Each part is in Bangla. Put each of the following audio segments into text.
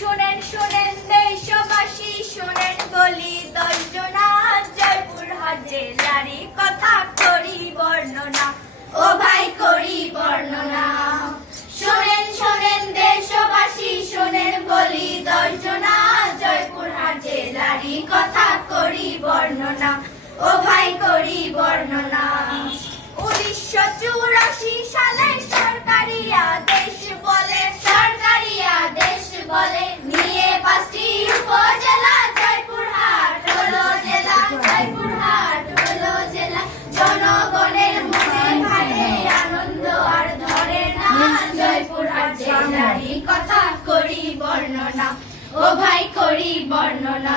শোনেন শোনেন, দেশবাসী, শোনেন বলি দর্জনা জয়পুরহাট জেলারই কথা করি বর্ণনা। ও ভাই, করি বর্ণনা। শোনেন শোনেন দেশবাসী, শোনেন বলি দর্জনা জয়পুরহাট জেলারই কথা করি বর্ণনা। ও ভাই, করি বর্ণনা। উনিশশো চুরাশি সালে বলে, নিয়ে পাঁচটি উপজেলা, জয়পুরহাট হলো জেলা, জয়পুরহাট হলো জেলা। জনগণের মনে ভাবে আনন্দ আর ধরে না। জয়পুরহাট জেলারই কথা করি বর্ণনা। ও ভাই করি বর্ণনা।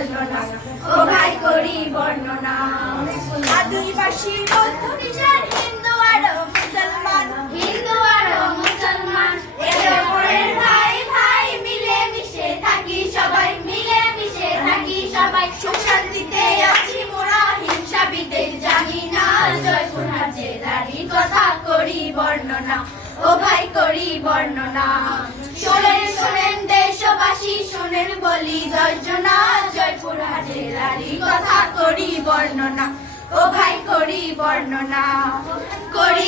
বর্ণনা ও ভাই করি বর্ণনা। আদিবাসী বৌদ্ধ খ্রিস্টান হিন্দু আর মুসলমান। হিন্দু আর মুসলমান, একে অপরের ভাই ভাই মিলে মিশে থাকি সবাই মিলে মিশে থাকি সবাই। সুখ শান্তিতে আছি মোরা, হিংসা বিদ্বেষ জানি না। জয়পুরহাট জেলারই কথা করি বর্ণনা ও ভাই করি বর্ণনা। শোনেন শোনেন দেশবাসী শোনেন বলি দর্জনা জয়পুরহাট জেলারই কথা করি বর্ণনা ও ভাই করি বর্ণনা করি